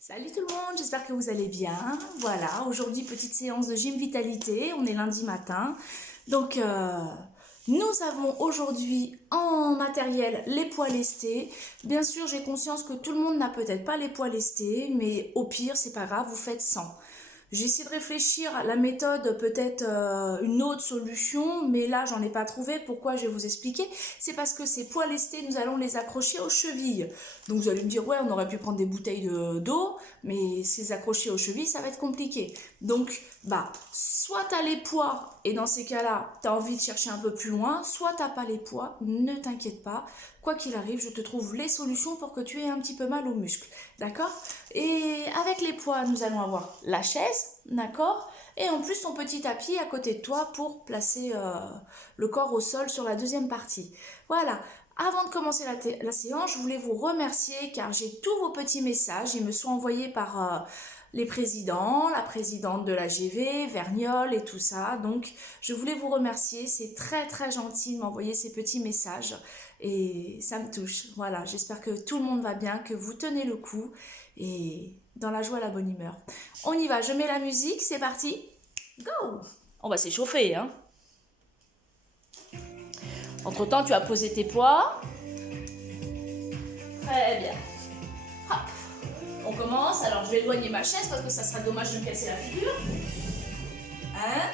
Salut tout le monde, j'espère que vous allez bien. Voilà, aujourd'hui petite séance de gym vitalité, on est lundi matin. Donc nous avons aujourd'hui en matériel les poids lestés. Bien sûr, j'ai conscience que tout le monde n'a peut-être pas les poids lestés, mais au pire, c'est pas grave, vous faites 100. J'ai essayé de réfléchir à la méthode, peut-être une autre solution, mais là j'en ai pas trouvé. Pourquoi? Je vais vous expliquer. C'est parce que ces poids lestés, nous allons les accrocher aux chevilles. Donc vous allez me dire, ouais, on aurait pu prendre des bouteilles d'eau, mais si les accrocher aux chevilles, ça va être compliqué. Donc, soit tu as les poids, et dans ces cas-là, tu as envie de chercher un peu plus loin, soit tu n'as pas les poids, ne t'inquiète pas. Quoi qu'il arrive, je te trouve les solutions pour que tu aies un petit peu mal aux muscles. D'accord? Et avec les poids, nous allons avoir la chaise, d'accord? Et en plus, ton petit tapis à côté de toi pour placer le corps au sol sur la deuxième partie. Voilà. Avant de commencer la séance, je voulais vous remercier car j'ai tous vos petits messages. Ils me sont envoyés par les présidents, la présidente de la GV, Vergnol et tout ça. Donc, je voulais vous remercier. C'est très très gentil de m'envoyer ces petits messages et ça me touche. Voilà, j'espère que tout le monde va bien, que vous tenez le coup et dans la joie, la bonne humeur. On y va, je mets la musique, c'est parti. Go! On va s'échauffer, hein. Entre-temps, tu as posé tes poids. Très bien. Hop. On commence. Alors, je vais éloigner ma chaise parce que ça serait dommage de me casser la figure. Hein?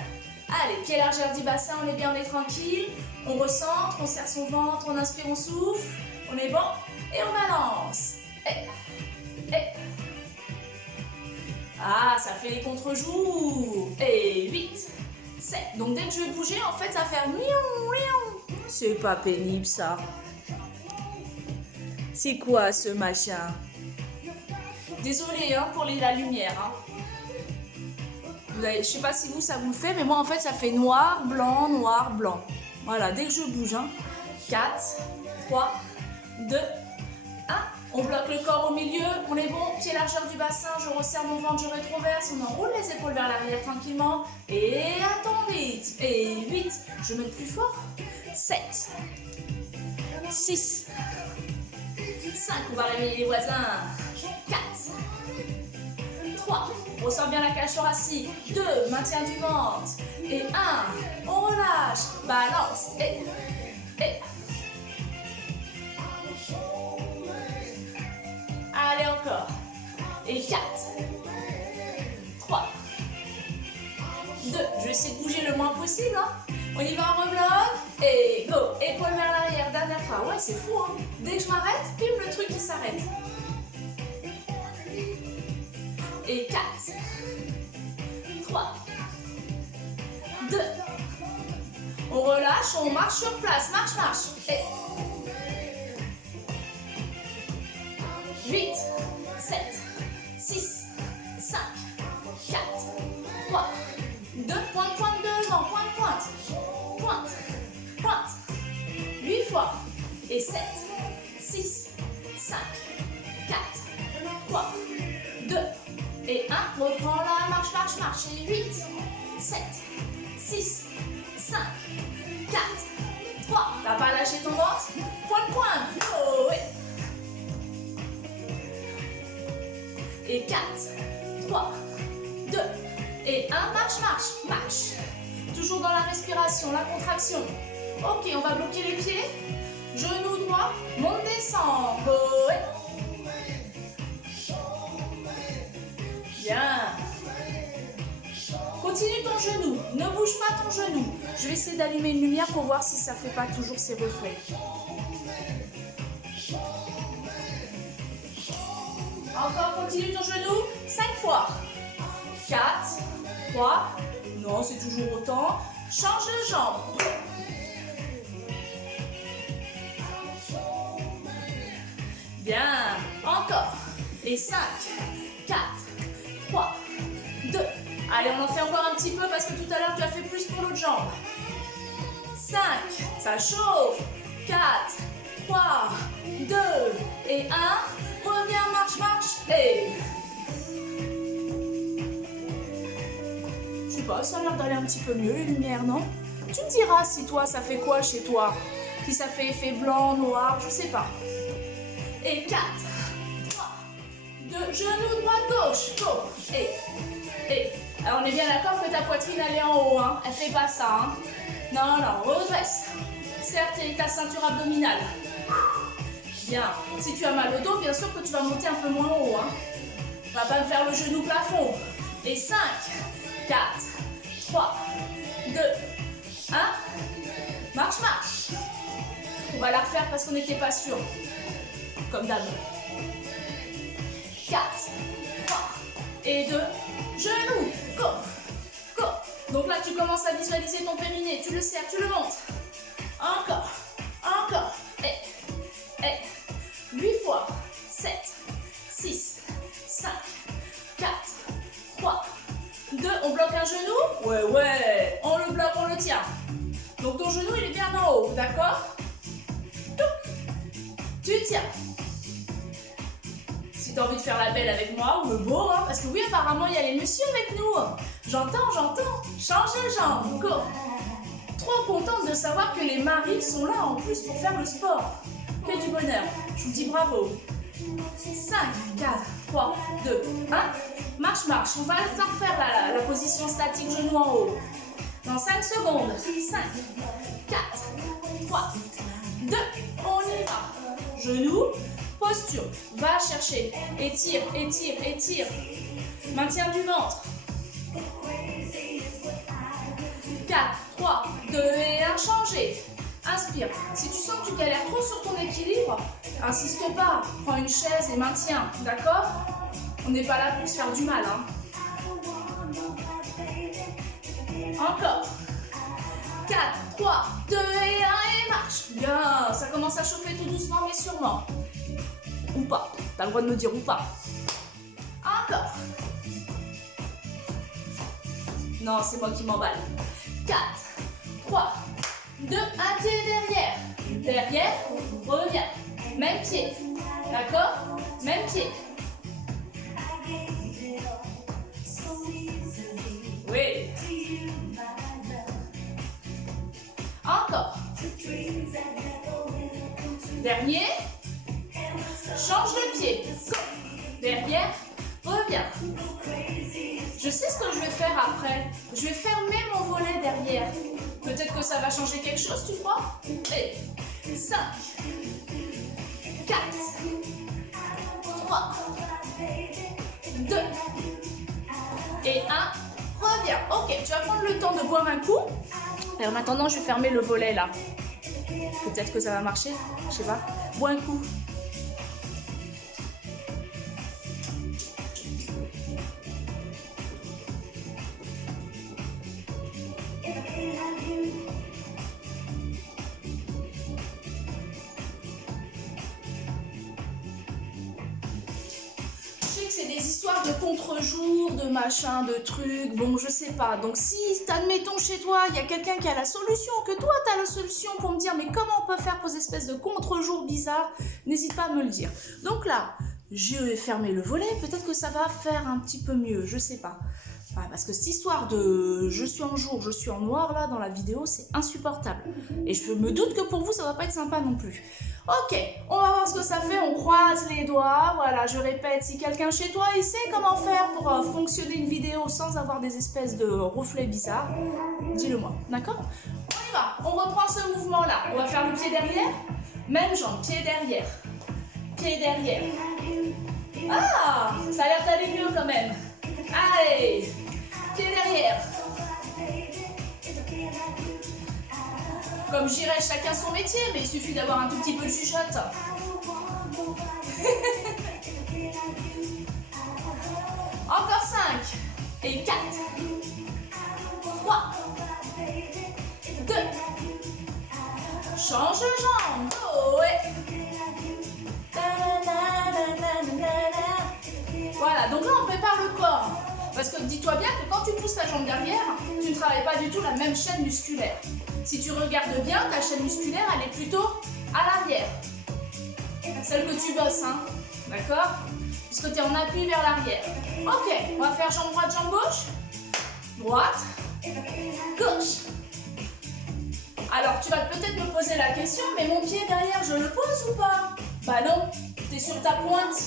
Allez, pied largeur du bassin, on est bien, on est tranquille. On recentre, on serre son ventre, on inspire, on souffle. On est bon. Et on balance. Et. Ah, ça fait les contre-jours. Et 8, 7. Donc, dès que je vais bouger, en fait, ça va faire miaou, miaou. C'est pas pénible, ça. C'est quoi, ce machin? Désolée hein, pour la lumière. Hein. Je sais pas si vous, ça vous le fait, mais moi, en fait, ça fait noir, blanc. Voilà, dès que je bouge. Hein. 4, 3, 2, 1. On bloque le corps au milieu, on est bon. Pied largeur du bassin, je resserre mon ventre, je rétroverse. On enroule les épaules vers l'arrière tranquillement. Et à ton rythme. Et 8, je mets plus fort. 7, 6, 5, on va réveiller les voisins. 4, 3, on ressort bien la cage thoracique. 2, maintien du ventre. Et 1, on relâche. Balance. Et. Allez, encore. Et 4, 3, 2. Je vais essayer de bouger le moins possible. Hein. On y va, on rebloque. Et go. Épaule vers l'arrière. Dernière fois. Ouais, c'est fou. Hein. Dès que je m'arrête, pile le truc qui s'arrête. Et 4, 3, 2. On relâche, on marche sur place. Marche. Et 8, 7, 6, 5, 4, 3, 2, pointe devant, pointe. 8 fois. Et 7, 6, 5, 4, 3, 2, et 1. Reprends la marche. Et 8, 7, 6, 5, 4, 3. T'as pas lâché ton ventre? Pointe. Oh, ouais. Et 4, 3, 2, et 1. Marche. Toujours dans la respiration, la contraction. Ok, on va bloquer les pieds. Genou droit, monte, descend. Oh, ouais. Bien. Continue ton genou. Ne bouge pas ton genou. Je vais essayer d'allumer une lumière pour voir si ça ne fait pas toujours ses reflets. Encore, continue ton genou. 5 fois. 4, 3. Non, c'est toujours autant. Change de jambe. Bien. Encore. Et 5, 4, 3, 2. Allez, on en fait encore un petit peu parce que tout à l'heure, tu as fait plus pour l'autre jambe. 5, ça chauffe. 4, 3, 2 et 1. Reviens, marche. Et... Je sais pas, ça a l'air d'aller un petit peu mieux, les lumières, non? Tu me diras si toi, ça fait quoi chez toi? Si ça fait effet blanc, noir, je sais pas. Et 4, 3, 2, genou droit gauche, go. Et. Alors on est bien d'accord que ta poitrine elle est en haut, hein. Elle fait pas ça, hein. Non, non, redresse. Serre ta ceinture abdominale. Bien. Si tu as mal au dos, bien sûr que tu vas monter un peu moins haut, hein. On va pas me faire le genou plafond. Et 5, 4, 3, 2, 1. Marche, marche. On va la refaire parce qu'on n'était pas sûr. Comme d'hab. 4, 3 et 2. Genoux. Go. Go. Donc là, tu commences à visualiser ton périnée. Tu le serres, tu le montes. Encore. Encore. Et. 8 fois. 7, 6, 5, 4, 3, 2. On bloque un genou? Ouais. On le bloque, on le tient. Donc ton genou, il est bien en haut, d'accord? Tu tiens. Si tu as envie de faire la belle avec moi, ou le beau, hein, parce que oui, apparemment, il y a les messieurs avec nous. J'entends. Change les jambes, go. Trop contente de savoir que les maris sont là en plus pour faire le sport. Que du bonheur. Je vous dis bravo. 5, 4, 3, 2, 1. Marche. On va refaire la position statique, genou en haut. Dans 5 secondes. 5, 4, 3, 2. On y va. Genou, posture. Va chercher. Étire. Maintien du ventre. 4, 3, 2 et 1. Changer. Inspire. Si tu sens que tu galères trop sur ton équilibre, insiste pas. Prends une chaise et maintiens. D'accord? On n'est pas là pour se faire du mal, hein. Encore. 4, 3, 2 et 1 et marche. Bien. Ça commence à chauffer tout doucement mais sûrement. Ou pas. T'as le droit de me dire ou pas. Encore. Non, c'est moi qui m'emballe. 4, 3, 2, un pied derrière. Derrière, reviens. Même pied. D'accord? Même pied. Oui. Encore. Dernier. Change de pied. Go. Derrière, reviens. Je sais ce que je vais faire après. Je vais fermer mon volet derrière. Peut-être que ça va changer quelque chose, tu crois? Et 5, 4, 3, 2 et 1. Reviens. Ok, tu vas prendre le temps de boire un coup. Et en attendant, je vais fermer le volet là. Peut-être que ça va marcher. Je sais pas. Bois un coup. C'est des histoires de contre-jour, de machin, de trucs, bon je sais pas. Donc si, admettons chez toi, il y a quelqu'un qui a la solution, que toi tu as la solution pour me dire mais comment on peut faire pour ces espèces de contre-jours bizarres, n'hésite pas à me le dire. Donc là, je vais fermer le volet, peut-être que ça va faire un petit peu mieux, je sais pas. Ah, parce que cette histoire de je suis en jour, je suis en noir là dans la vidéo, c'est insupportable. Et je me doute que pour vous ça va pas être sympa non plus. Ok, on va voir ce que ça fait, on croise les doigts, voilà, je répète, si quelqu'un chez toi, il sait comment faire pour fonctionner une vidéo sans avoir des espèces de reflets bizarres, dis-le moi, d'accord? On y va, on reprend ce mouvement-là, on va faire le pied derrière, même jambe, pied derrière, Ah, ça a l'air d'aller mieux quand même, allez, pied derrière. Comme je dirais, chacun son métier, mais il suffit d'avoir un tout petit peu de chuchote. Encore 5. Et 4. 3. 2. Change de jambe. Oh, ouais. Voilà, donc là on prépare le corps. Parce que dis-toi bien que quand tu pousses ta jambe derrière, tu ne travailles pas du tout la même chaîne musculaire. Si tu regardes bien, ta chaîne musculaire, elle est plutôt à l'arrière. Celle que tu bosses, hein. D'accord? Puisque tu es en appui vers l'arrière. Ok, on va faire jambe droite, jambe gauche. Droite, gauche. Alors, tu vas peut-être me poser la question, mais mon pied derrière, je le pose ou pas? Bah non, tu es sur ta pointe.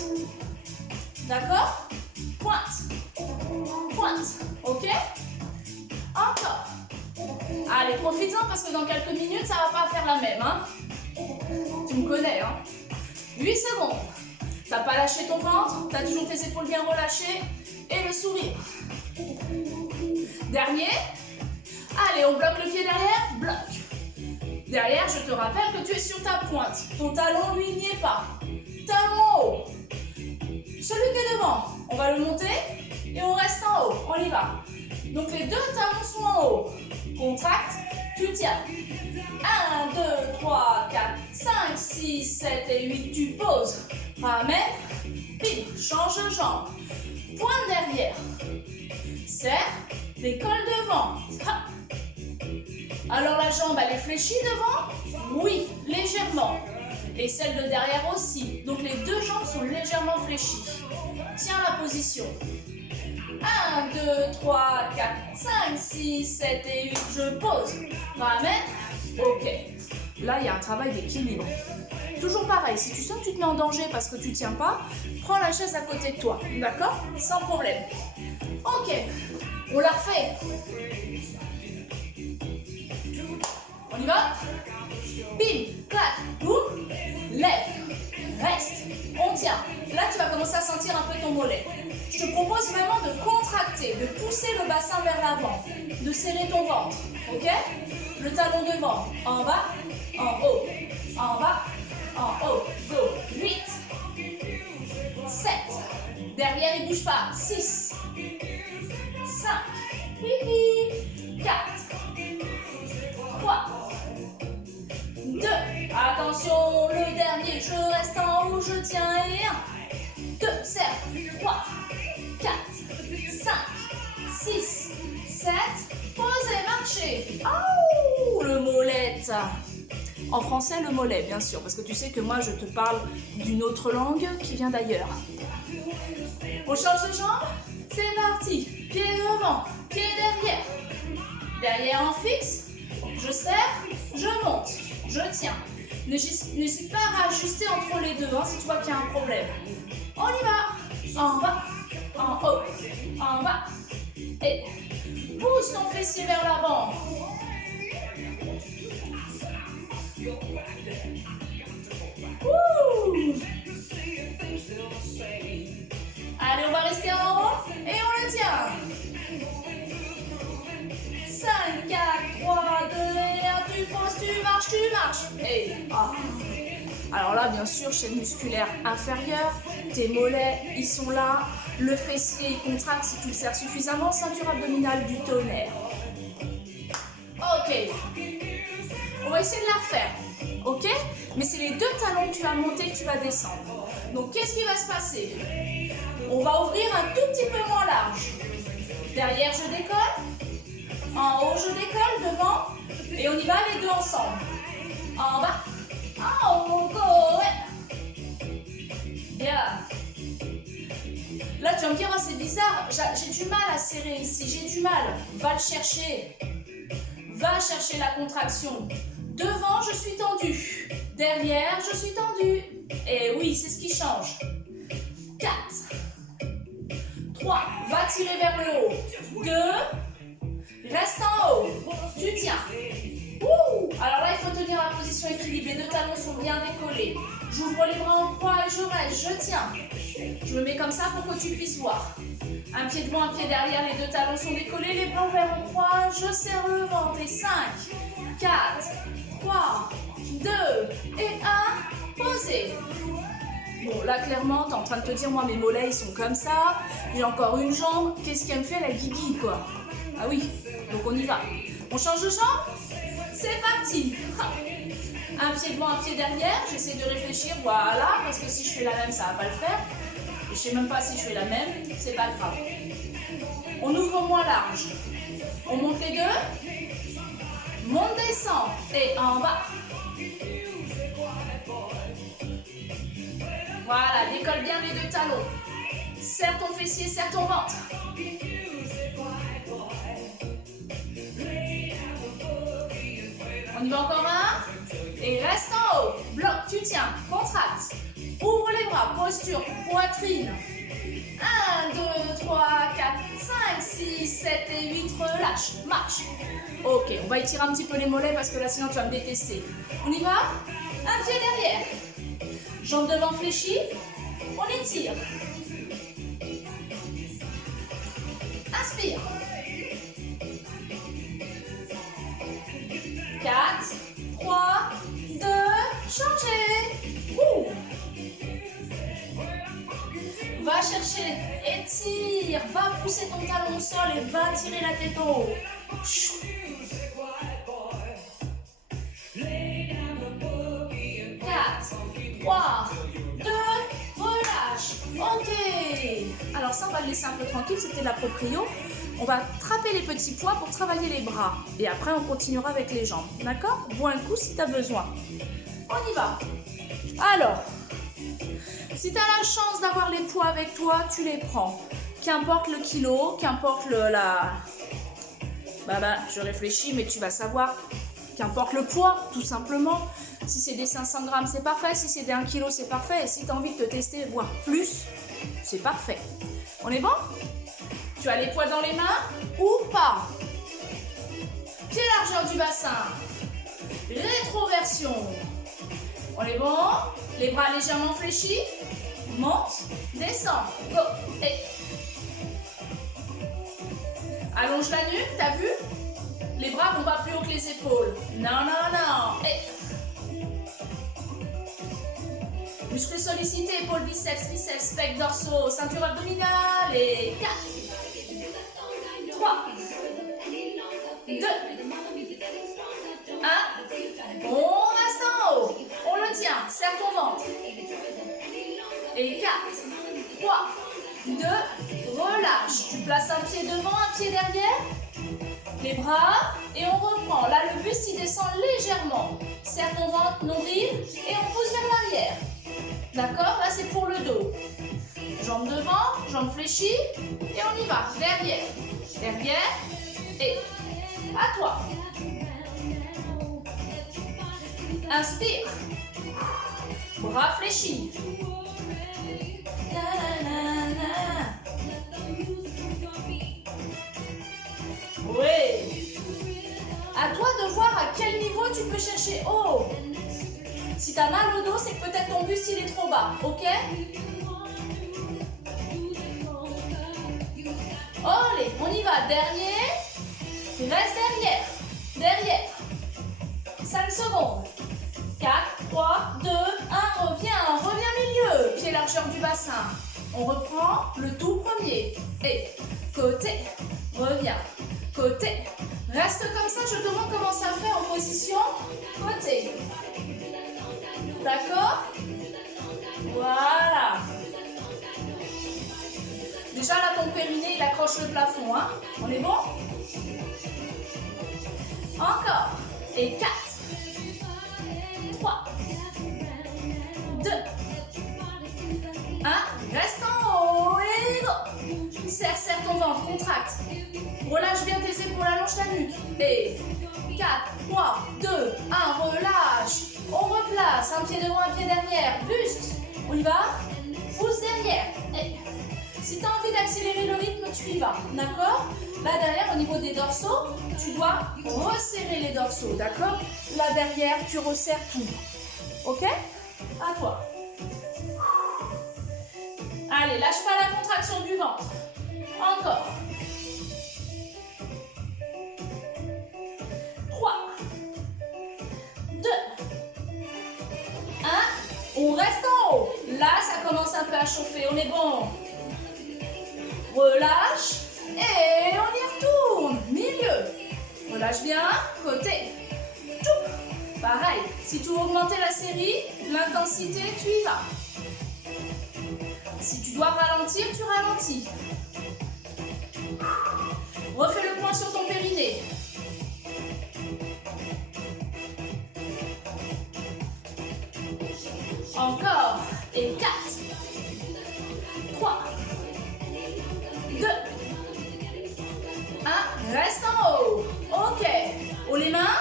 D'accord? pointe, pointe, ok? Encore. Allez, profites-en parce que dans quelques minutes, ça va pas faire la même, hein? Tu me connais, hein? 8 secondes. T'as pas lâché ton ventre, t'as toujours tes épaules bien relâchées et le sourire. Dernier. Allez, on bloque le pied derrière, bloque. Derrière, je te rappelle que tu es sur ta pointe. Ton talon, lui, n'y est pas. Talon en haut. Celui qui est devant, on va le monter et on reste en haut. On y va. Donc les deux talons sont en haut. Contracte, tu tiens. 1, 2, 3, 4, 5, 6, 7 et 8. Tu poses. Ramène. Pile. Change de jambe. Pointe derrière. Serre. Décolle devant. Alors la jambe, elle est fléchie devant? Oui, légèrement. Et celle de derrière aussi. Donc les deux jambes sont légèrement fléchies. Tiens la position. 1, 2, 3, 4, 5, 6, 7 et 8. Je pose. Ramène. Ok. Là, il y a un travail d'équilibre. Toujours pareil, si tu sens que tu te mets en danger parce que tu ne tiens pas, prends la chaise à côté de toi. D'accord? Sans problème. Ok. On la refait. On y va? Bim, clac, boum, lève, reste, on tient. Là, tu vas commencer à sentir un peu ton mollet. Je te propose vraiment de contracter, de pousser le bassin vers l'avant, de serrer ton ventre, ok? Le talon devant, en bas, en haut, en bas, en haut, go, 8, 7, derrière il ne bouge pas, 6, 5, 4, 3, 2, attention, le dernier, je reste en haut, je tiens, et 1, 2, serre, 3, 4, 5, 6, 7, posez, marchez. Oh, le mollet. En français, le mollet, bien sûr, parce que tu sais que moi, je te parle d'une autre langue qui vient d'ailleurs. On change de jambe? C'est parti. Pied devant, pied derrière. Derrière en fixe, je serre, je monte, je tiens. N'hésite pas à ajuster entre les deux, hein, si tu vois qu'il y a un problème. On y va. En bas, en haut, en bas. Et pousse ton fessier vers l'avant. Allez, on va rester en haut et on le tient. 5, 4, 3, 2 et 1, tu poses, tu marches. Et alors là, bien sûr, chaîne musculaire inférieure, tes mollets, ils sont là. Le fessier, il contracte si tu le serres suffisamment. Ceinture abdominale du tonnerre. Ok. On va essayer de la refaire. Ok? Mais c'est les deux talons que tu vas monter que tu vas descendre. Donc, qu'est-ce qui va se passer? On va ouvrir un tout petit peu moins large. Derrière, je décolle. En haut, je décolle. Devant. Et on y va les deux ensemble. En bas. En haut. Bien. Là, tu vas me dire, oh, c'est bizarre. J'ai du mal à serrer ici. J'ai du mal. Va le chercher. Va chercher la contraction. Devant, je suis tendue. Derrière, je suis tendue. Et oui, c'est ce qui change. 4. 3. Va tirer vers le haut. 2. Reste en haut. Tu tiens. Alors là, il faut tenir la position équilibrée. Les deux talons sont bien décollés. J'ouvre les bras en croix et je reste. Je tiens. Je me mets comme ça pour que tu puisses voir. Un pied devant, un pied derrière. Les deux talons sont décollés. Les bras ouverts en croix. Je serre le ventre. Et 5, 4, 3, 2 et 1. Posez. Bon, là, clairement, tu es en train de te dire, moi, mes mollets, ils sont comme ça. J'ai encore une jambe. Qu'est-ce qu'elle me fait, la guigui, quoi? Ah oui, donc on y va. On change de jambe? C'est parti. Un pied devant, un pied derrière. J'essaie de réfléchir, voilà. Parce que si je fais la même, ça va pas le faire. Je sais même pas si je fais la même. C'est pas grave. On ouvre moins large. On monte les deux. Monte, descend. Et en bas. Voilà, décolle bien les deux talons. Serre ton fessier, serre ton ventre. On y va encore un. Et reste en haut. Bloc, tu tiens. Contracte. Ouvre les bras. Posture. Poitrine. 1, 2, relâche, marche. Ok, on va étirer un petit peu les mollets parce que là sinon tu vas me détester. On y va? Un pied derrière. Jambe devant fléchie. On étire. Inspire. 4, 3, 2, changez. Va chercher, étire, va pousser ton talon au sol et va tirer la tête en haut. 4, 3, 2, relâche. Ok. Alors ça, on va le laisser un peu tranquille, c'était la proprio. On va attraper les petits poids pour travailler les bras. Et après, on continuera avec les jambes. D'accord? Bois un coup si tu as besoin. On y va. Alors, si tu as la chance d'avoir les poids avec toi, tu les prends. Qu'importe le kilo, qu'importe je réfléchis, mais tu vas savoir. Qu'importe le poids, tout simplement. Si c'est des 500 grammes, c'est parfait. Si c'est des 1 kg, c'est parfait. Et si tu as envie de te tester, voire plus, c'est parfait. On est bon? Tu as les poids dans les mains ou pas? Pied largeur du bassin. Rétroversion. On est bon? Les bras légèrement fléchis. Monte, descend. Go. Et. Allonge la nuque, t'as vu? Les bras vont pas plus haut que les épaules. Non, non, non. Et. Muscles sollicités, épaules, biceps, pec, dorsaux, ceinture abdominale. Et 4, 3, 2, 1. On reste en haut. On le tient. Serre ton ventre. Et 4, 3, 2, relâche. Tu places un pied devant, un pied derrière. Les bras. Et on reprend. Là, le buste, il descend légèrement. Serre ton ventre, nombril. Et on pousse vers l'arrière. D'accord? Là, c'est pour le dos. Jambes devant, jambes fléchies. Et on y va. Derrière. Derrière. Et à toi. Inspire. Bras fléchis. Oui. À toi de voir à quel niveau tu peux chercher haut. Si tu as mal au dos, c'est que peut-être ton buste il est trop bas. Ok? Allez, on y va. Dernier. Reste derrière. Derrière. 5 secondes. 4, 3, 2, 1. Reviens milieu. Pied largeur du bassin. On reprend le tout premier. Et côté. Reviens. Côté. Reste comme ça. Je te montre comment ça fait en position côté. D'accord? Voilà. Déjà là, ton périnée, il accroche le plafond. Hein? On est bon? Encore. Et 4, 3, 2, 1. Reste en haut et go. Serre ton ventre, contracte. Relâche bien tes épaules, allonge ta nuque. Et 4, 3, 2, 1, relâche. On replace, un pied devant, un pied derrière. Buste. On y va? Pousse derrière. Et si tu as envie d'accélérer le rythme, tu y vas. D'accord? Là derrière, au niveau des dorsaux, tu dois resserrer les dorsaux. D'accord? Là derrière, tu resserres tout. Ok? À toi. Allez, lâche pas la contraction du ventre. Encore. 3, 2, 1. On reste en haut. Là, ça commence un peu à chauffer. On est bon. Relâche. Et on y retourne. Milieu. Relâche bien. Côté. Tchoup. Pareil. Si tu veux augmenter la série, l'intensité, tu y vas. Si tu dois ralentir, tu ralentis. Refais le point sur ton périnée. Encore. Et 4, 3, 2, 1. Reste en haut. Ok. Haut les mains.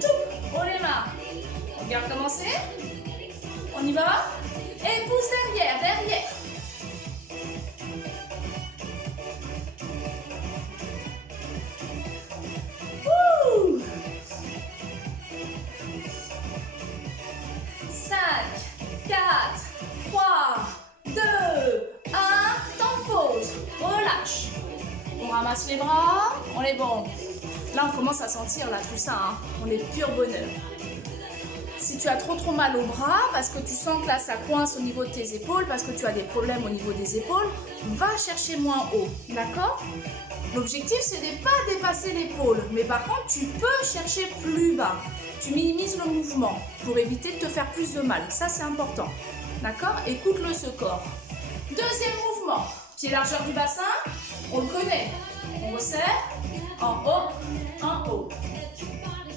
Tchoup. Haut les mains. Regarde comment c'est. On y va. Et pousse derrière. Derrière. brasse les bras, on est bon. Là, on commence à sentir là tout ça, hein. On est pur bonheur. Si tu as trop mal au bras, parce que tu sens que là, ça coince au niveau de tes épaules, parce que tu as des problèmes au niveau des épaules, va chercher moins haut, d'accord? L'objectif, c'est de ne pas dépasser l'épaule, mais par contre, tu peux chercher plus bas. Tu minimises le mouvement pour éviter de te faire plus de mal. Ça, c'est important, d'accord? Écoute-le, ce corps. Deuxième mouvement, pied largeur du bassin, on le connaît. On resserre, en haut.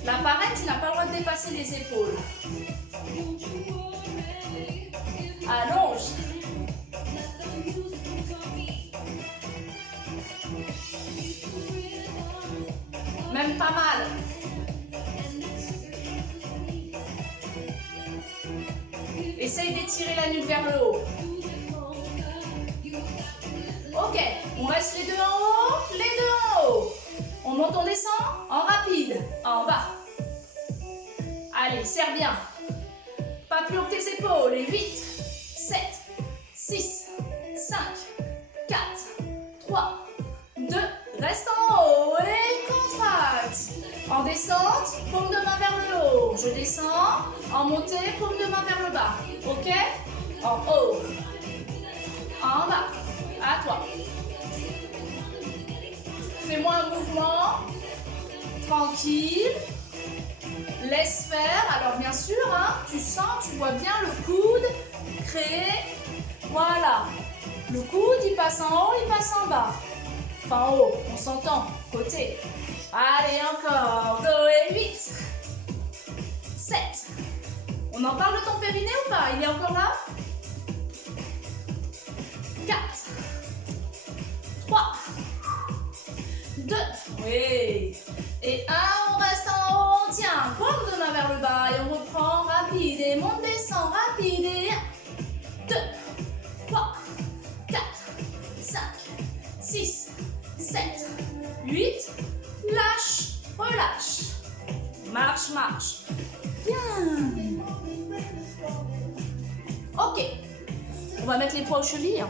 Là, pareil, tu n'as pas le droit de dépasser les épaules. Allonge. Même pas mal. Essaye d'étirer la nuque vers le haut. Ok, on reste les deux en haut, les deux en haut. On monte, on descend, en rapide, en bas. Allez, serre bien. Pas plus haut que tes épaules. Et 8, 7, 6, 5, 4, 3, 2, reste en haut et contracte. En descente, paume de main vers le haut. Je descends, en montée, paume de main vers le bas. Ok? En haut, en bas, à toi. Fais-moi un mouvement, tranquille, laisse faire. Alors bien sûr, hein, tu sens, tu vois bien le coude créer, voilà. Le coude, il passe en haut, il passe en bas. Enfin en haut, on s'entend, côté. Allez, encore, 2 et 8, 7. On en parle de ton périnée ou pas? Il est encore là? 4, 3, 2, oui. Et 1, on reste en haut, on tient. Paume de main vers le bas et on reprend rapide. Et monte, descend, rapide. Et 1, 2, 3, 4, 5, 6, 7, 8. Lâche, relâche. Marche, marche. Bien. Ok. On va mettre les poids aux chevilles.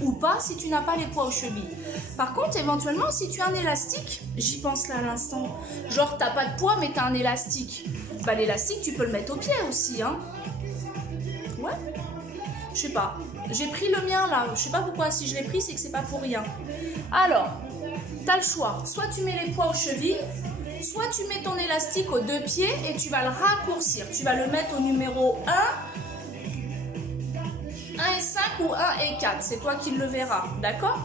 Ou pas si tu n'as pas les poids aux chevilles. Par contre, éventuellement, si tu as un élastique, j'y pense là à l'instant, genre t'as pas de poids mais t'as un élastique, bah l'élastique tu peux le mettre au pied aussi, hein. Ouais, je sais pas, j'ai pris le mien là, je sais pas pourquoi, si je l'ai pris c'est que c'est pas pour rien. Alors, t'as le choix, soit tu mets les poids aux chevilles, soit tu mets ton élastique aux 2 pieds et tu vas le raccourcir, tu vas le mettre au numéro 1 et 5 ou 1 et 4, c'est toi qui le verras, d'accord?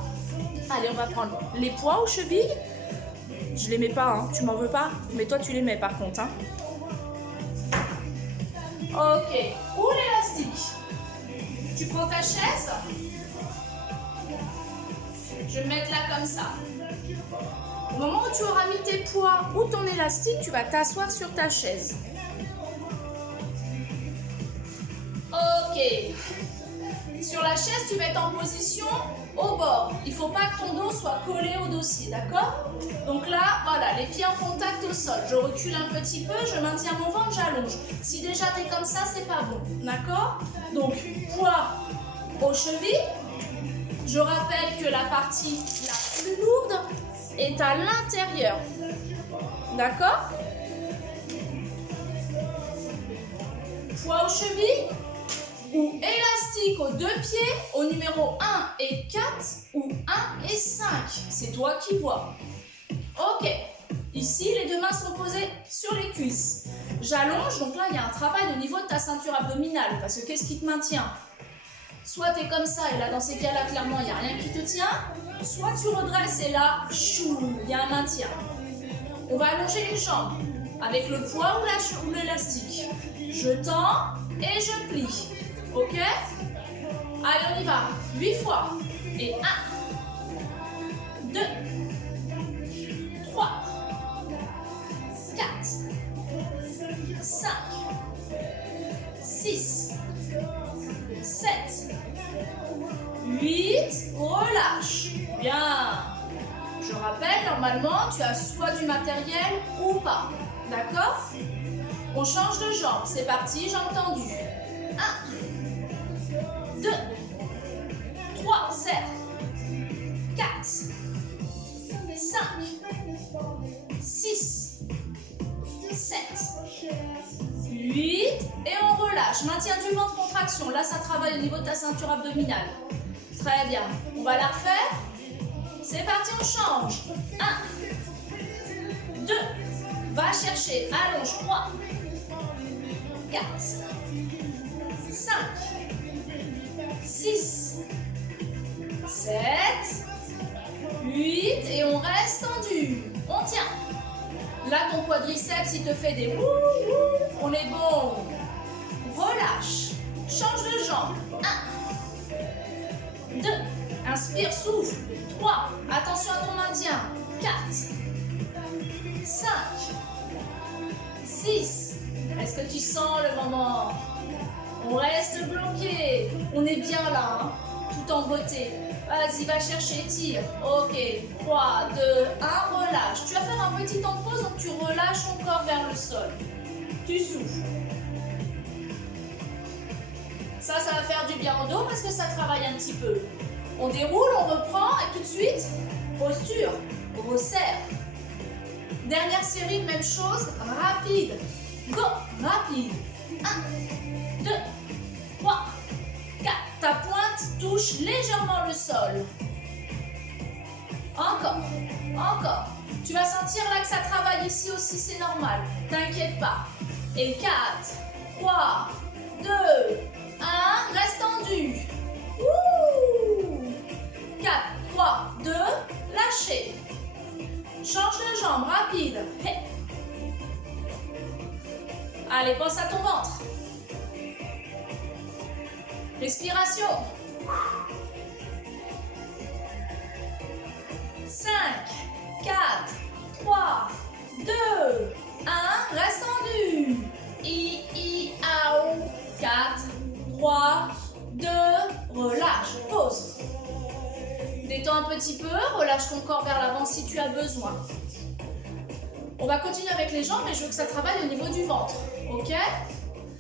Allez, on va prendre les poids aux chevilles. Je les mets pas, hein, tu m'en veux pas? Mais toi, tu les mets par contre. Hein. Ok, où l'élastique? Tu prends ta chaise. Je vais me mettre là comme ça. Au moment où tu auras mis tes poids ou ton élastique, tu vas t'asseoir sur ta chaise. Ok. Sur la chaise, tu vas être en position au bord. Il ne faut pas que ton dos soit collé au dossier, d'accord? Donc là, voilà, les pieds en contact au sol. Je recule un petit peu, je maintiens mon ventre, j'allonge. Si déjà tu es comme ça, c'est pas bon, d'accord? Donc, poids aux chevilles. Je rappelle que la partie la plus lourde est à l'intérieur, d'accord? Poids aux chevilles. Ou élastique aux 2 pieds au numéro 1 et 4 ou 1 et 5. C'est toi qui vois. Ok. Ici, les 2 mains sont posées sur les cuisses. J'allonge, donc là, il y a un travail au niveau de ta ceinture abdominale. Parce que qu'est-ce qui te maintient? Soit tu es comme ça et là, dans ces cas-là, clairement, il n'y a rien qui te tient. Soit tu redresses et là, chou, il y a un maintien. On va allonger les jambes avec le poids ou l'élastique. Je tends et je plie. Ok? Allez, on y va. 8 fois. Et 1, 2, 3, 4, 5, 6, 7, 8. Relâche. Bien. Je rappelle, normalement, tu as soit du matériel ou pas. D'accord? On change de jambe. C'est parti, jambes tendues. 1, 2, 3, serre. 4, 5, 6, 7, 8 et on relâche. Maintien du ventre, contraction. Là, ça travaille au niveau de ta ceinture abdominale. Très bien. On va la refaire. C'est parti, on change. 1, 2, va chercher, allonge. 3, 4, 5, 6, 7, 8 et on reste tendu. On tient. Là, ton quadriceps, il te fait des wouh, wouh. On est bon. Relâche. Change de jambe. 1, 2, inspire, souffle. 3, attention à ton maintien. 4, 5, 6. Est-ce que tu sens le moment? On reste bloqué. On est bien là, hein, tout en beauté. Vas-y, va chercher, tire. Ok, 3, 2, 1, relâche. Tu vas faire un petit temps de pause, donc tu relâches ton corps vers le sol. Tu souffles. Ça va faire du bien au dos parce que ça travaille un petit peu. On déroule, on reprend et tout de suite, posture, resserre. Dernière série, même chose, rapide. Go, rapide. 1, 2, 3, 4. Ta pointe touche légèrement le sol. Encore, encore. Tu vas sentir là que ça travaille ici aussi, c'est normal. T'inquiète pas. Et 4, 3, 2, 1. Reste tendu. Ouh. 4, 3, 2. Lâchez. Change de jambe, rapide. Hey. Allez, pense à ton ventre. Respiration. 5, 4, 3, 2, 1. Reste tendu. Aou. 4, 3, 2. Relâche. Pause. Détends un petit peu. Relâche ton corps vers l'avant si tu as besoin. On va continuer avec les jambes, mais je veux que ça travaille au niveau du ventre. Ok?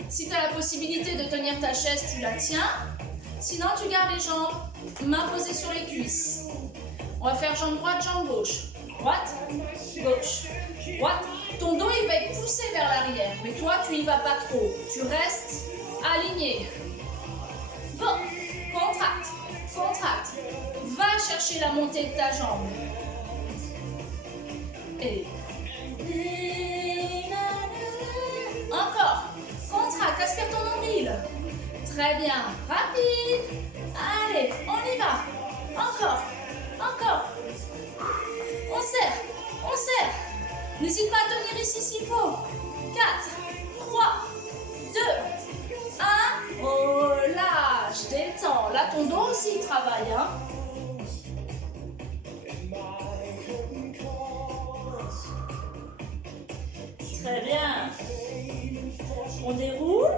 Si tu as la possibilité de tenir ta chaise, tu la tiens. Sinon, tu gardes les jambes, mains posées sur les cuisses. On va faire jambe droite, jambe gauche. Droite, gauche, droite. Ton dos, il va être poussé vers l'arrière. Mais toi, tu n'y vas pas trop. Tu restes aligné. Bon, contracte, contracte. Va chercher la montée de ta jambe. Et... encore. Contracte, aspire ton nombril. Très bien. Rapide. Allez, on y va. Encore. Encore. On serre. On serre. N'hésite pas à tenir ici s'il faut. 4, 3, 2, 1. Relâche. Détends. Là, ton dos aussi il travaille. Hein. Très bien. On déroule,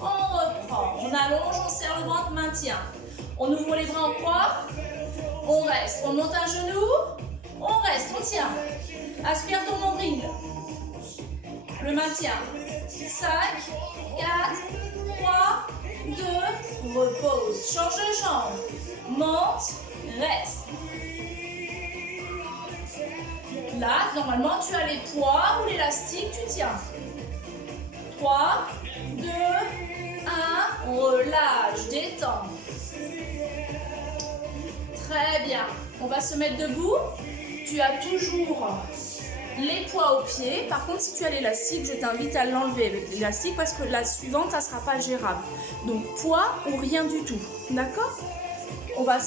on reprend. On allonge, on serre le ventre, maintien. On ouvre les bras en croix. On reste. On monte un genou. On reste, on tient. Aspire ton nombril. Le maintien. 5, 4, 3, 2, repose. Change de jambe. Monte, reste. Là, normalement, tu as les poids ou l'élastique, tu tiens. 3, 2, 1, relâche, détends. Très bien. On va se mettre debout. Tu as toujours les poids aux pieds. Par contre, si tu as l'élastique, je t'invite à l'enlever avec l'élastique parce que la suivante, ça ne sera pas gérable. Donc, poids ou rien du tout. D'accord? On va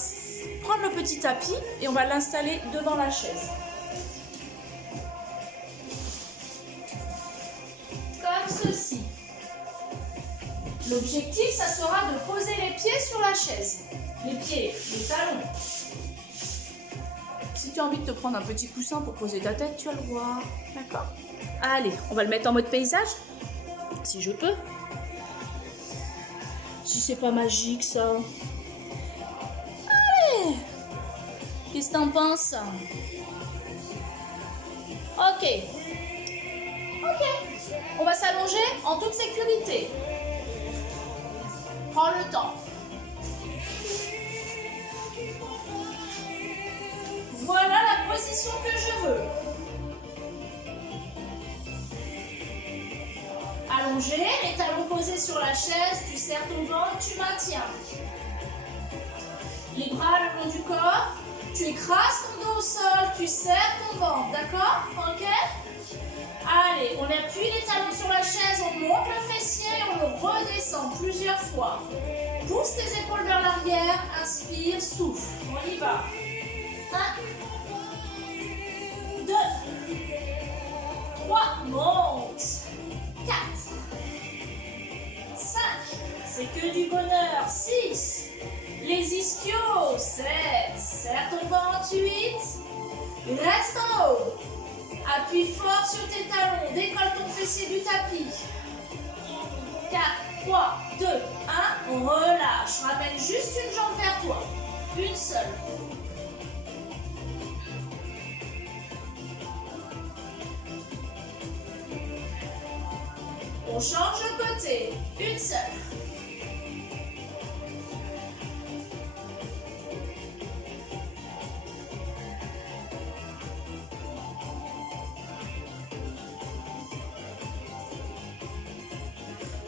prendre le petit tapis et on va l'installer devant la chaise. Ceci. L'objectif, ça sera de poser les pieds sur la chaise. Les pieds, les talons. Si tu as envie de te prendre un petit coussin pour poser ta tête, tu as le droit. D'accord? Allez, on va le mettre en mode paysage. Si je peux. Si c'est pas magique, ça. Allez! Qu'est-ce que t'en penses? Ok. Ok. On va s'allonger en toute sécurité. Prends le temps. position que je veux. Allongé, les talons posés sur la chaise, tu serres ton ventre, tu maintiens. Les bras le long du corps, tu écrases ton dos au sol, tu serres ton ventre, d'accord? Ok? Allez, on appuie les talons sur la chaise, on monte le fessier et on le redescend plusieurs fois. Pousse tes épaules vers l'arrière, inspire, souffle. On y va. 1, 2, 3, monte. 4, 5, c'est que du bonheur. 6, les ischios. 7, serre ton ventre. 8, reste en haut. Appuie fort sur tes talons, décolle ton fessier du tapis. 4, 3, 2, 1, on relâche. Ramène juste une jambe vers toi. Une seule. On change de côté. Une seule.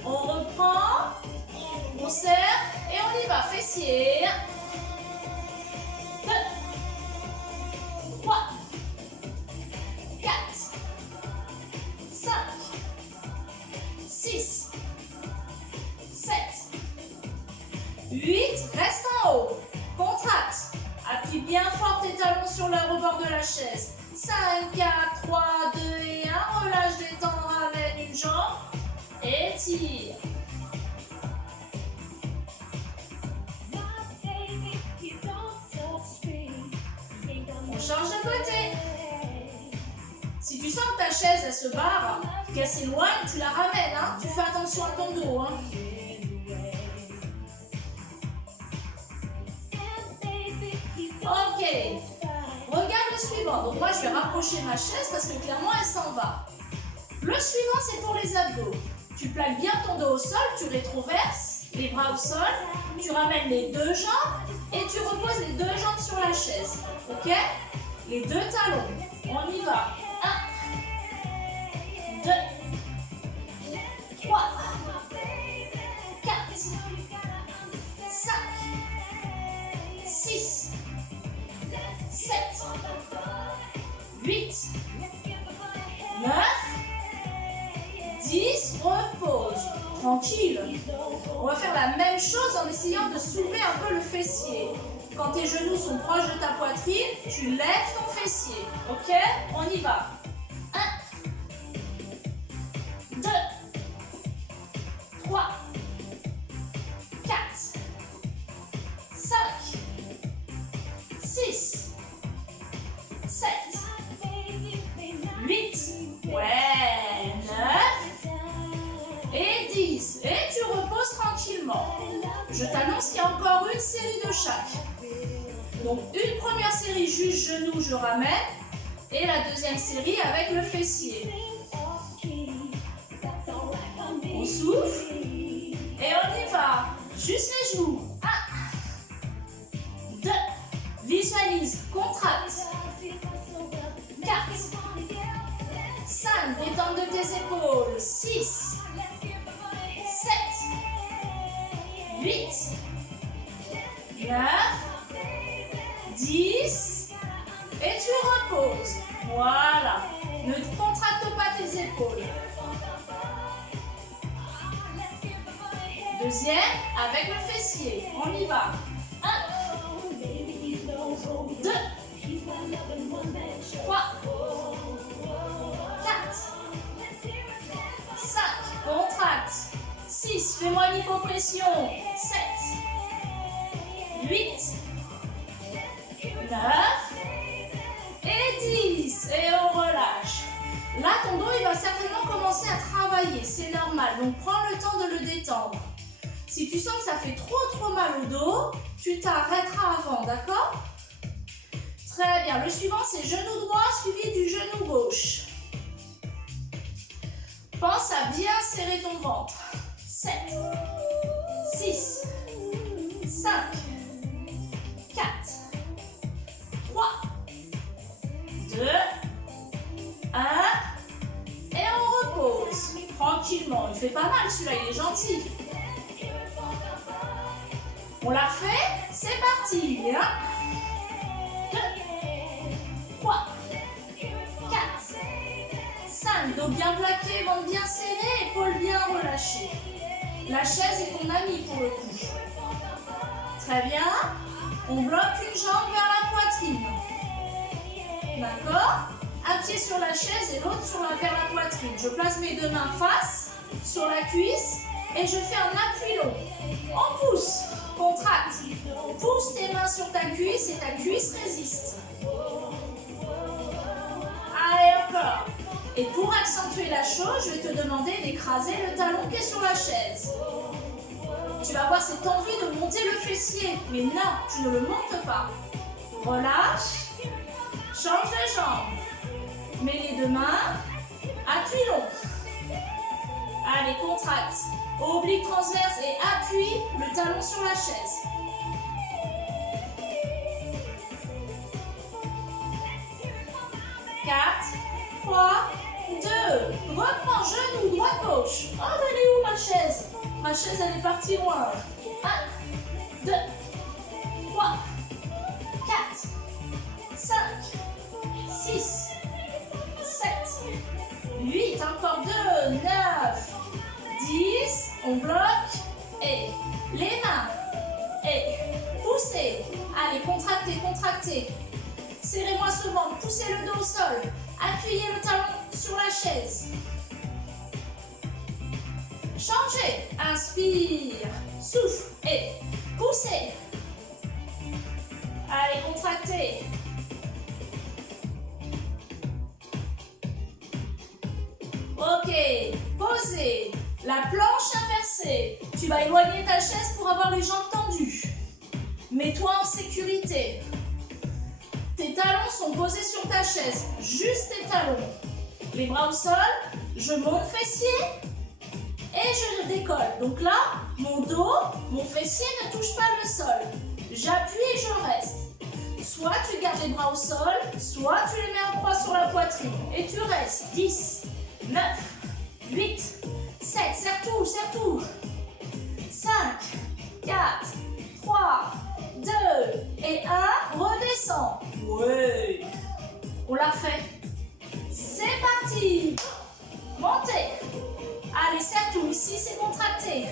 On reprend, on serre et on y va. Fessier. 2, 3, 4, 5, 6, 7, 8. Reste en haut. Contracte. Appuie bien fort tes talons sur le rebord de la chaise. 5, 4, 3, 2 et 1. Relâche, détends, ramène une jambe. Étire. On change de côté. Si tu sens que ta chaise elle se barre, qu'elle s'éloigne, tu la ramènes. Hein. Tu fais attention à ton dos. Hein. Ok. Regarde le suivant. Donc moi je vais rapprocher ma chaise parce que clairement elle s'en va. Le suivant c'est pour les abdos. Tu plaques bien ton dos au sol, tu rétroverses, les bras au sol, tu ramènes les deux jambes et tu reposes les deux jambes sur la chaise. Ok? Les deux talons. On y va. 1, 2, 3, 4, 5, 6, 7, 8, 9, 10, repose. Tranquille. On va faire la même chose en essayant de soulever un peu le fessier. Quand tes genoux sont proches de ta poitrine, tu lèves ton fessier. Ok? On y va. 1, 2, 3, 4, 5, 6, 7, 8, ouais, 9 et 10. Et tu reposes tranquillement. Je t'annonce qu'il y a encore une série de chaque. Donc une première série juste genoux, je ramène. Et la deuxième série avec le fessier. On souffle. Et on y va. Juste les genoux. 1, 2, visualise, contracte. 4, 5, détente de tes épaules. 6, 7, 8, 9, 10. Et tu reposes. Voilà. Ne contracte pas tes épaules. Deuxième, avec le fessier. On y va. 1, 2, 3, 4, 5, contracte. 6, fais-moi une hypopression. 7, 8, 9 et 10. Et on relâche. Là, ton dos, il va certainement commencer à travailler. C'est normal. Donc, prends le temps de le détendre. Si tu sens que ça fait trop mal au dos, tu t'arrêteras avant, d'accord? Très bien. Le suivant, c'est genou droit suivi du genou gauche. Pense à bien serrer ton ventre. 7, 6, 5, 4, 3, tranquillement. Il fait pas mal celui-là, il est gentil. On la refait? C'est parti. 1, 2, 3, 4, 5. Dos bien plaqué, ventre bien serré, épaules bien relâchées. La chaise est ton amie pour le coup. Très bien. On bloque une jambe vers la poitrine. D'accord? Un pied sur la chaise et l'autre vers la poitrine. Je place mes deux mains face sur la cuisse et je fais un appui long. On pousse, contracte. Pousse tes mains sur ta cuisse et ta cuisse résiste. Allez, encore. Et pour accentuer la chose, je vais te demander d'écraser le talon qui est sur la chaise. Tu vas avoir cette envie de monter le fessier. Mais non, tu ne le montes pas. Relâche. Change de jambe. Mets les deux mains. Appui long. Allez, contracte. Oblique transverse et appuie le talon sur la chaise. Quatre, 3, 2. Reprends genou, droite, gauche. Oh, elle est où ma chaise? Ma chaise, elle est partie loin. 1, 2, 3, 4, 5, 6, 7, 8, encore 2, 9, 10. On bloque et les mains et poussez. Allez, contractez, contractez. Serrez-moi ce ventre, poussez le dos au sol. Appuyez le talon sur la chaise. Changez. Inspire. Souffle et poussez. Allez, contractez. Ok. Posez. La planche inversée. Tu vas éloigner ta chaise pour avoir les jambes tendues. Mets-toi en sécurité. Tes talons sont posés sur ta chaise. Juste tes talons. Les bras au sol. Je monte fessier. Et je décolle. Donc là, mon dos, mon fessier ne touche pas le sol. J'appuie et je reste. Soit tu gardes les bras au sol, soit tu les mets en croix sur la poitrine. Et tu restes. 10, 9, 8, 7. Serre tout, serre tout. 5, 4, 3, 2 et 1. Redescends. Ouais. On l'a fait. C'est parti. Montez. Allez, serre tout. Ici, c'est contracté.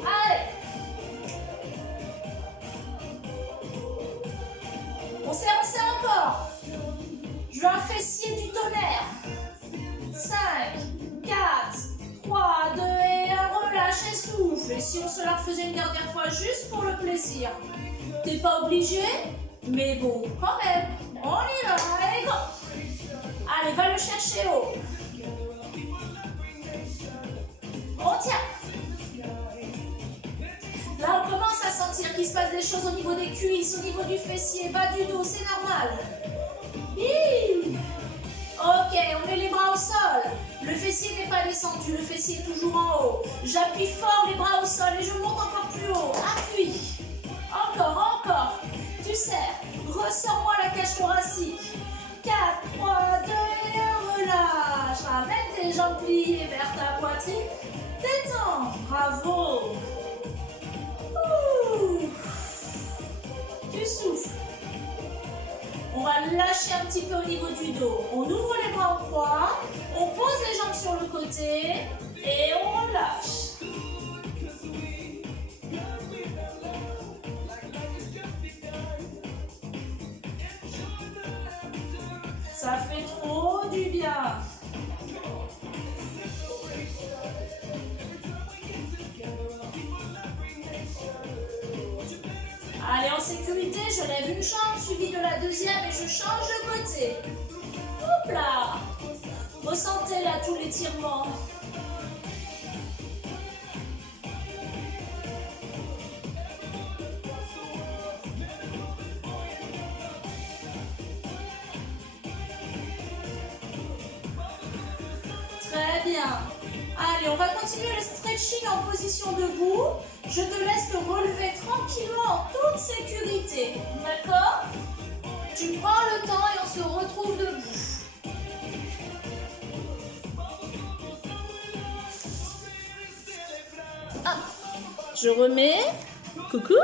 Allez. On serre encore. Je veux un fessier du tonnerre. 5, 4, 3, 2 et 1. Relâche et souffle. Et si on se la refaisait une dernière fois juste pour le plaisir? T'es pas obligé, mais bon, quand même. On y va, allez, go. Allez, va le chercher haut. On tient. Là, on commence à sentir qu'il se passe des choses au niveau des cuisses, au niveau du fessier, bas du dos, c'est normal. Ok, on met les bras au sol. Le fessier n'est pas descendu, le fessier est toujours en haut. J'appuie fort les bras au sol et je monte encore plus haut. Appuie. Encore, encore. Tu serres. Ressors-moi la cage thoracique. 4, 3, 2 et 1. Relâche. Ramène tes jambes pliées vers ta poitrine. Détends. Bravo. Ouh. Tu souffles. On va lâcher un petit peu au niveau du dos. On ouvre les bras en croix. On pose les jambes sur le côté. Et on relâche. Ça fait trop du bien. Allez, en sécurité, je lève une jambe suivie de la deuxième et je change de côté. Hop là. Ressentez là tout l'étirement. Très bien. Allez, on va continuer le stretching en position debout. Je te laisse te relever tranquillement en toute sécurité. D'accord? Tu prends le temps et on se retrouve debout. Ah, je remets. Coucou.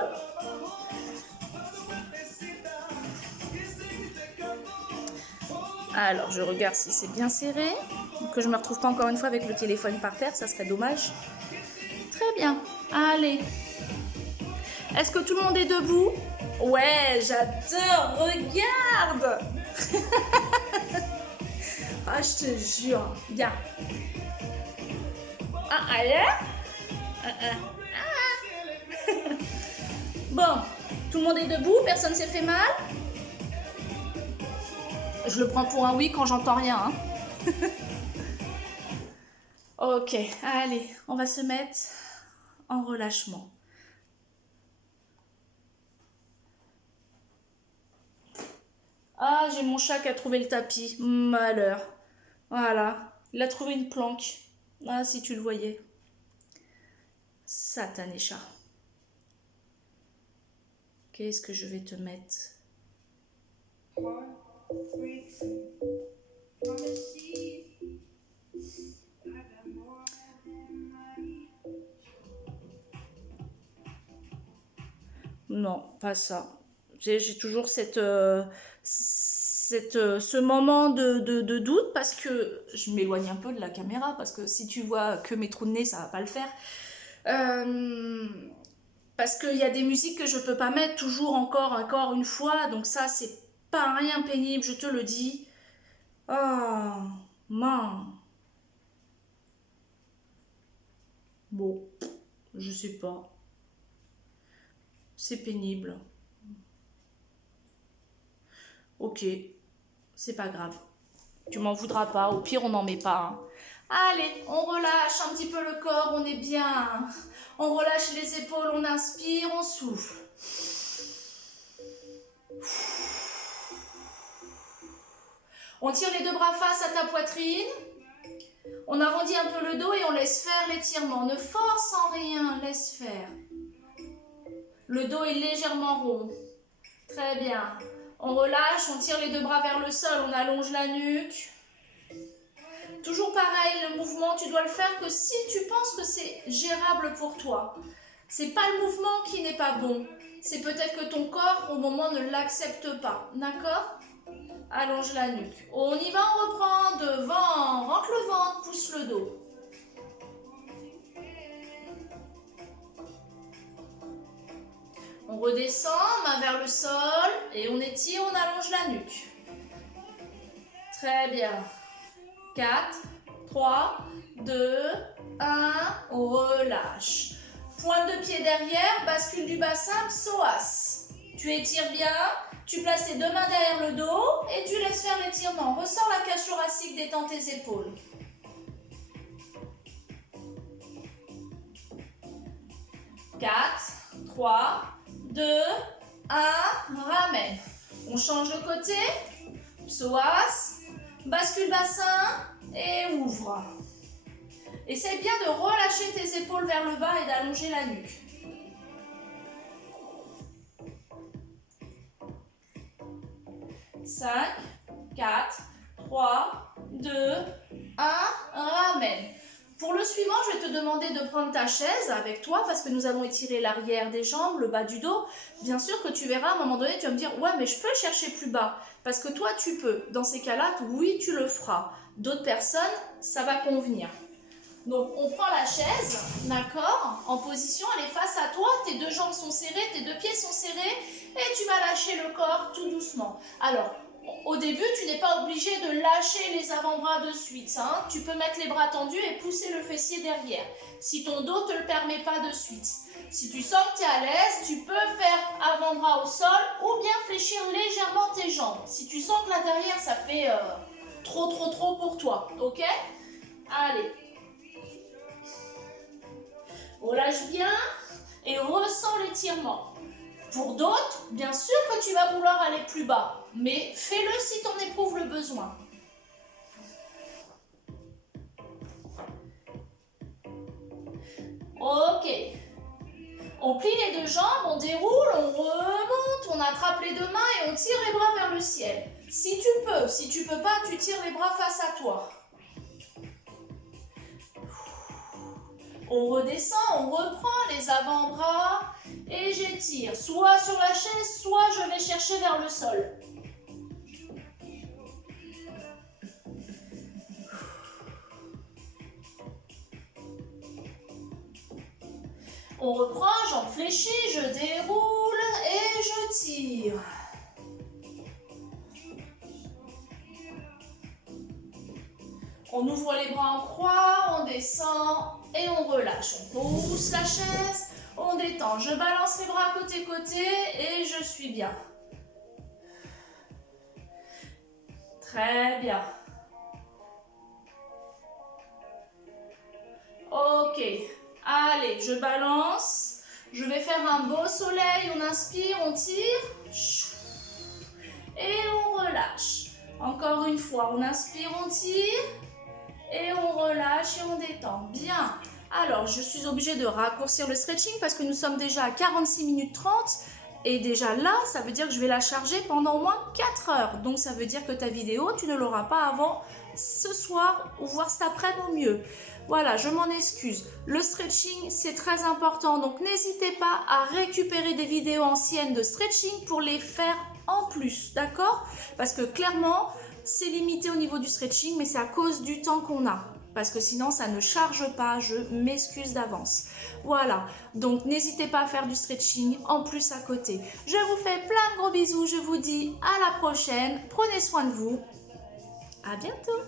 Alors, je regarde si c'est bien serré. Que je ne me retrouve pas encore une fois avec le téléphone par terre, ça serait dommage. Très bien. Allez. Est-ce que tout le monde est debout? Ouais, j'adore. Regarde. Ah, je te jure. Bien. Ah, allez. Bon, tout le monde est debout, personne s'est fait mal. Je le prends pour un oui quand j'entends rien. Hein. Ok, allez, on va se mettre en relâchement. Ah, j'ai mon chat qui a trouvé le tapis. Malheur. Voilà, il a trouvé une planque. Ah, si tu le voyais. Satané chat. Qu'est-ce que je vais te mettre? Non, pas ça. J'ai toujours ce moment de doute parce que je m'éloigne un peu de la caméra parce que si tu vois que mes trous de nez, ça va pas le faire. Parce qu'il y a des musiques que je peux pas mettre toujours encore une fois, donc ça c'est pas rien pénible, je te le dis. Oh, mince. Bon, je sais pas. C'est pénible. Ok, c'est pas grave. Tu m'en voudras pas, au pire on n'en met pas. Hein. Allez, on relâche un petit peu le corps, on est bien. On relâche les épaules, on inspire, on souffle. On tire les deux bras face à ta poitrine. On arrondit un peu le dos et on laisse faire l'étirement. Ne force en rien, laisse faire. Le dos est légèrement rond. Très bien. On relâche, on tire les deux bras vers le sol, on allonge la nuque. Toujours pareil, le mouvement, tu dois le faire que si tu penses que c'est gérable pour toi. C'est pas le mouvement qui n'est pas bon. C'est peut-être que ton corps, au moment, ne l'accepte pas. D'accord? Allonge la nuque. On y va, on reprend. Devant, rentre le ventre, pousse le dos. On redescend, main vers le sol, et on étire, on allonge la nuque. Très bien. 4, 3, 2, 1, on relâche. Pointe de pied derrière, bascule du bassin, psoas. Tu étires bien, tu places tes deux mains derrière le dos et tu laisses faire l'étirement. Ressors la cage thoracique, détends tes épaules. 4, 3, 2, 1, ramène. On change de côté, psoas, bascule bassin et ouvre. Essaye bien de relâcher tes épaules vers le bas et d'allonger la nuque. 5, 4, 3, 2, 1, ramène. Pour le suivant, je vais te demander de prendre ta chaise avec toi parce que nous allons étirer l'arrière des jambes, le bas du dos. Bien sûr que tu verras, à un moment donné, tu vas me dire « Ouais, mais je peux chercher plus bas. » Parce que toi, tu peux. Dans ces cas-là, oui, tu le feras. D'autres personnes, ça va convenir. Donc, on prend la chaise, d'accord, en position, elle est face à toi, tes deux jambes sont serrées, tes deux pieds sont serrés et tu vas lâcher le corps tout doucement. Alors, au début, tu n'es pas obligé de lâcher les avant-bras de suite. Hein. Tu peux mettre les bras tendus et pousser le fessier derrière. Si ton dos ne te le permet pas de suite. Si tu sens que tu es à l'aise, tu peux faire avant-bras au sol ou bien fléchir légèrement tes jambes. Si tu sens que là derrière, ça fait trop pour toi. Ok? Allez. Relâche bien et ressens l'étirement. Pour d'autres, bien sûr que tu vas vouloir aller plus bas, mais fais-le si tu en éprouves le besoin. Ok. On plie les deux jambes, on déroule, on remonte, on attrape les deux mains et on tire les bras vers le ciel. Si tu peux pas, tu tires les bras face à toi. On redescend, on reprend les avant-bras et j'étire. Soit sur la chaise, soit je vais chercher vers le sol. On reprend, jambes fléchies, je déroule et je tire. On ouvre les bras en croix, on descend et on relâche. On pousse la chaise, on détend. Je balance les bras côté-côté et je suis bien. Très bien. Ok. Allez, je balance. Je vais faire un beau soleil. On inspire, on tire. Et on relâche. Encore une fois, on inspire, on tire. Et on relâche et on détend. Bien. Alors, je suis obligée de raccourcir le stretching parce que nous sommes déjà à 46 minutes 30. Et déjà là, ça veut dire que je vais la charger pendant au moins 4 heures. Donc, ça veut dire que ta vidéo, tu ne l'auras pas avant ce soir ou voire cet après-midi au mieux. Voilà, je m'en excuse. Le stretching, c'est très important. Donc, n'hésitez pas à récupérer des vidéos anciennes de stretching pour les faire en plus. D'accord? Parce que clairement, c'est limité au niveau du stretching, mais c'est à cause du temps qu'on a. Parce que sinon, ça ne charge pas. Je m'excuse d'avance. Voilà. Donc, n'hésitez pas à faire du stretching en plus à côté. Je vous fais plein de gros bisous. Je vous dis à la prochaine. Prenez soin de vous. À bientôt.